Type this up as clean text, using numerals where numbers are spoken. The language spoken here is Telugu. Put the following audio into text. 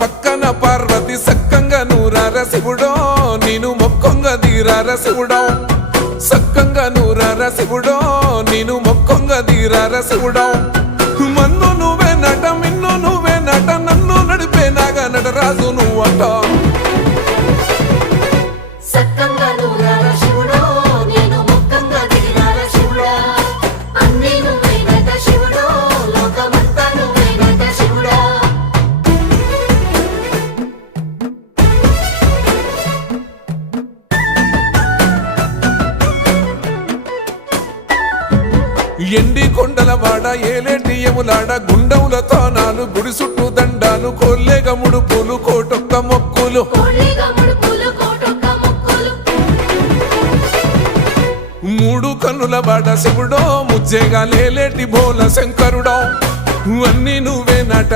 పక్కన పార్వతి సక్కంగా నూరార శివుడో నేను మొక్కొంగ దీరార శివుడో సక్కంగా నూరార శివుడో నేను మొక్కొంగ దీరార శివుడో మన్ను నువ్వే నట మిన్ను నువ్వే నట నన్ను నడిపే నాగా నటరాజు నువ్వట సక్కంగా నూరార శివుడో నేను మొక్కంగా దీరార శివుడా అన్నీ నువ్వే నట శివుడో లోకమంతా నువ్వే నట శివుడా ఎండి కొండల వాడ ఏలేటి యములాడ గుండములతో నాలు గుడి చుట్టూ దండాలు కొల్లేగ ముడుపులు కోటొక్క మొక్కులు కోళ్ళిగా ముడుపులు కోటొక్క మొక్కులు మూడు కన్నుల వాడ శివుడో ముజ్జేగా లేలేటి బోల శంకరుడో అన్నీ నువ్వే నట